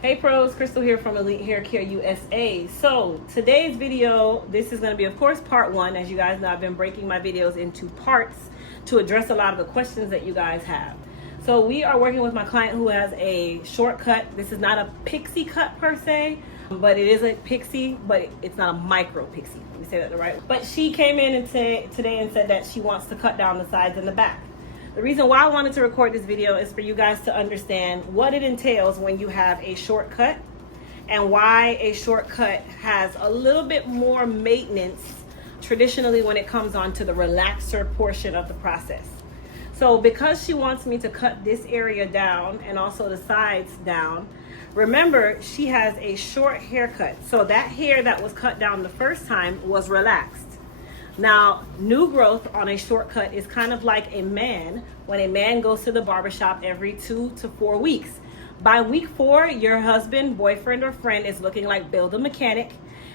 Hey pros, Crystal here from Elite Hair Care USA. So today's video, this is going to be of course part one. As you guys know, I've been breaking my videos into parts to address a lot of the questions that you guys have. So we are working with my client who has a shortcut. This is not a pixie cut per se, but it is a pixie, but it's not a micro pixie. Let me say that the right way. But she came in and today and said that she wants to cut down the sides and the back. The reason why I wanted to record this video is for you guys to understand what it entails when you have a shortcut and why a shortcut has a little bit more maintenance traditionally when it comes on to the relaxer portion of the process. So because she wants me to cut this area down and also the sides down, remember she has a short haircut. So that hair that was cut down the first time was relaxed. Now, new growth on a shortcut is kind of like a man when a man goes to the barbershop every 2 to 4 weeks. By week 4, your husband, boyfriend, or friend is looking like Bill the mechanic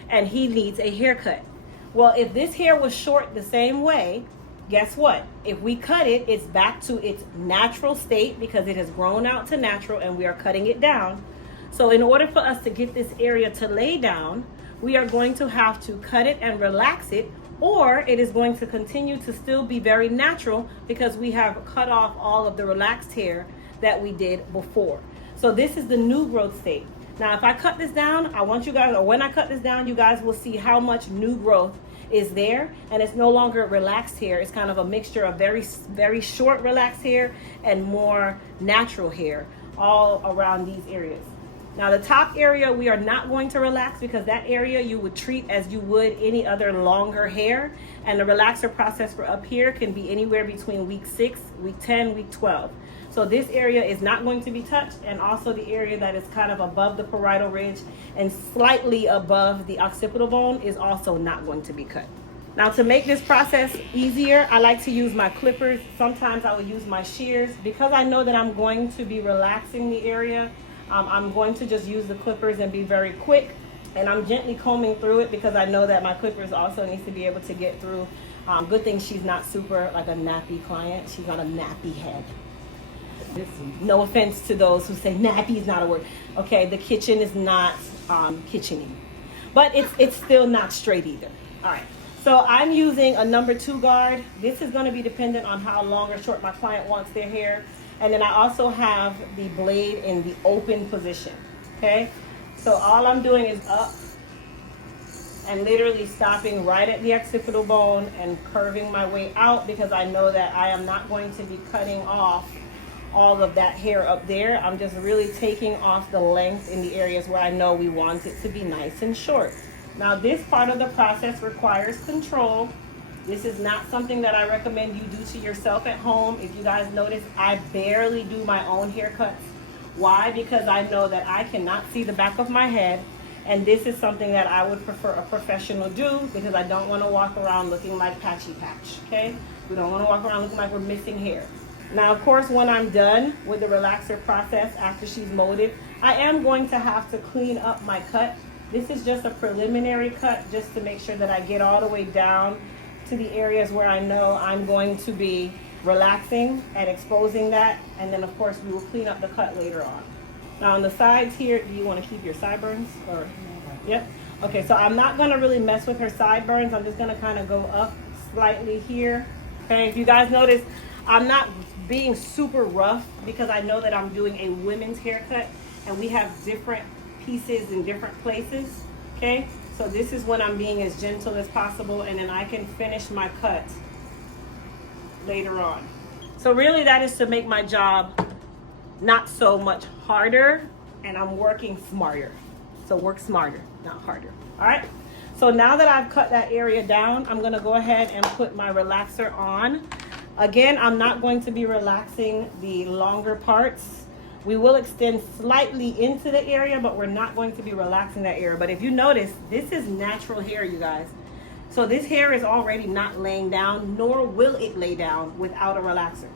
and he needs a haircut. Well, if this hair was short the same way, guess what? If we cut it, it's back to its natural state because it has grown out to natural and we are cutting it down. So in order for us to get this area to lay down, we are going to have to cut it and relax it, or it is going to continue to still be very natural because we have cut off all of the relaxed hair that we did before. So this is the new growth state. Now, if I cut this down, I want you guys, or when I cut this down, you guys will see how much new growth is there, and it's no longer relaxed hair. It's kind of a mixture of very, very short relaxed hair and more natural hair all around these areas. Now the top area we are not going to relax because that area you would treat as you would any other longer hair, and the relaxer process for up here can be anywhere between week 6, week 10, week 12. So this area is not going to be touched, and also the area that is kind of above the parietal ridge and slightly above the occipital bone is also not going to be cut. Now to make this process easier, I like to use my clippers. Sometimes I will use my shears. Because I know that I'm going to be relaxing the area, I'm going to just use the clippers and be very quick, and I'm gently combing through it because I know that my clippers also needs to be able to get through. Good thing she's not super like a nappy client. She's got a nappy head. No offense to those who say nappy is not a word. Okay, the kitchen is not kitcheny, but it's still not straight either. All right, so I'm using a number 2 guard. This is going to be dependent on how long or short my client wants their hair. And then I also have the blade in the open position, okay? So all I'm doing is up and literally stopping right at the occipital bone and curving my way out because I know that I am not going to be cutting off all of that hair up there. I'm just really taking off the length in the areas where I know we want it to be nice and short. Now this part of the process requires control. This is not something that I recommend you do to yourself at home. If you guys notice, I barely do my own haircuts. Why? Because I know that I cannot see the back of my head, and this is something that I would prefer a professional do because I don't want to walk around looking like Patchy Patch, okay? We don't want to walk around looking like we're missing hair. Now, of course, when I'm done with the relaxer process after she's molded, I am going to have to clean up my cut. This is just a preliminary cut just to make sure that I get all the way down to the areas where I know I'm going to be relaxing and exposing that, and then of course we will clean up the cut later on. Now on the sides here, do you want to keep your sideburns or? Yep. Okay, so I'm not going to really mess with her sideburns. I'm just going to kind of go up slightly here. Okay, if you guys notice, I'm not being super rough because I know that I'm doing a women's haircut and we have different pieces in different places. Okay, so this is when I'm being as gentle as possible, and then I can finish my cut later on. So really that is to make my job not so much harder, and I'm working smarter. So work smarter, not harder. All right, so now that I've cut that area down, I'm gonna go ahead and put my relaxer on. Again, I'm not going to be relaxing the longer parts. We will extend slightly into the area, but we're not going to be relaxing that area. But if you notice, this is natural hair, you guys. So this hair is already not laying down, nor will it lay down without a relaxer.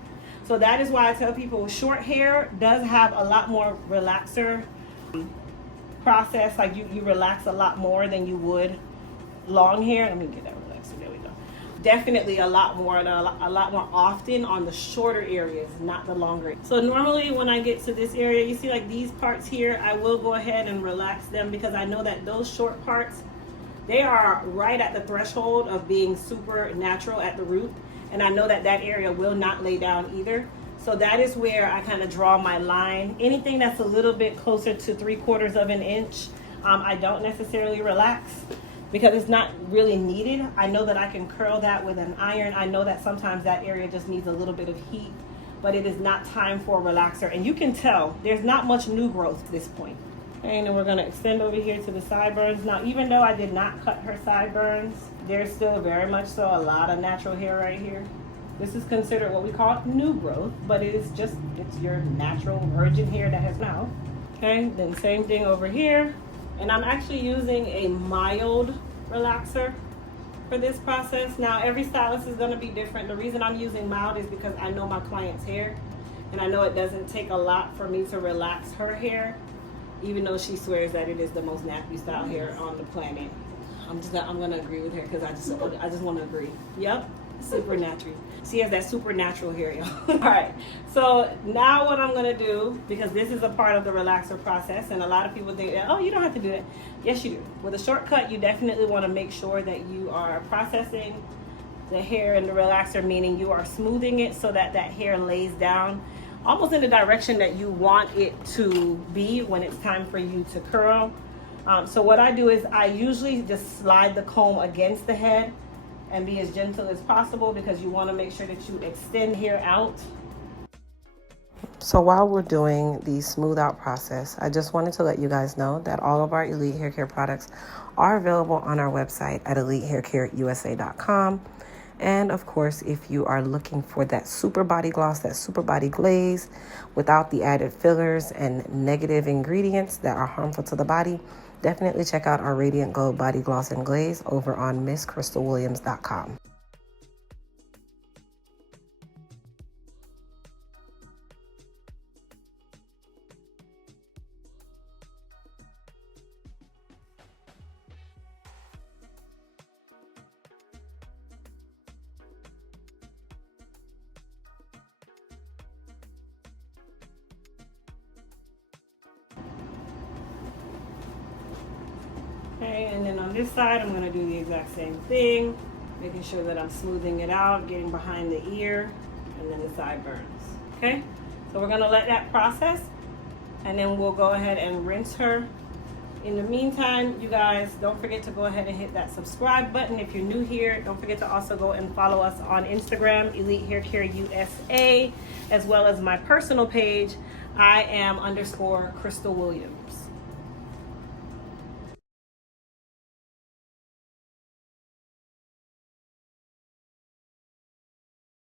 So that is why I tell people short hair does have a lot more relaxer process. Like you relax a lot more than you would long hair. Let me get that relaxer, there we go. definitely a lot more and a lot more often on the shorter areas, not the longer. So normally when I get to this area, you see like these parts here, I will go ahead and relax them because I know that those short parts, they are right at the threshold of being super natural at the root. And I know that that area will not lay down either. So that is where I kind of draw my line. Anything that's a little bit closer to 3/4 of an inch, I don't necessarily relax because it's not really needed. I know that I can curl that with an iron. I know that sometimes that area just needs a little bit of heat, but it is not time for a relaxer. And you can tell there's not much new growth at this point. Okay, and then we're gonna extend over here to the sideburns. Now, even though I did not cut her sideburns, there's still very much so a lot of natural hair right here. This is considered what we call new growth, but it's your natural virgin hair that has now. Okay, then same thing over here. And I'm actually using a mild relaxer for this process. Now, every stylist is gonna be different. The reason I'm using mild is because I know my client's hair, and I know it doesn't take a lot for me to relax her hair, even though she swears that it is the most nappy style hair on the planet. I'm gonna agree with her because I just want to agree. Yep, super natural. She has that supernatural hair, y'all. All right, so now what I'm gonna do, because this is a part of the relaxer process, and a lot of people think, oh, you don't have to do that. Yes, you do. With a shortcut, you definitely want to make sure that you are processing the hair in the relaxer, meaning you are smoothing it so that that hair lays down almost in the direction that you want it to be when it's time for you to curl. So what I do is I usually just slide the comb against the head and be as gentle as possible because you want to make sure that you extend hair out. So while we're doing the smooth out process, I just wanted to let you guys know that all of our Elite Hair Care products are available on our website at elitehaircareusa.com. And of course, if you are looking for that super body gloss, that super body glaze without the added fillers and negative ingredients that are harmful to the body, definitely check out our Radiant Glow Body Gloss and Glaze over on MissCrystalWilliams.com. Okay, and then on this side, I'm gonna do the exact same thing, making sure that I'm smoothing it out, getting behind the ear, and then the sideburns. Okay, so we're gonna let that process, and then we'll go ahead and rinse her. In the meantime, you guys, don't forget to go ahead and hit that subscribe button if you're new here. Don't forget to also go and follow us on Instagram, Elite Hair Care USA, as well as my personal page, I am _Crystal Williams.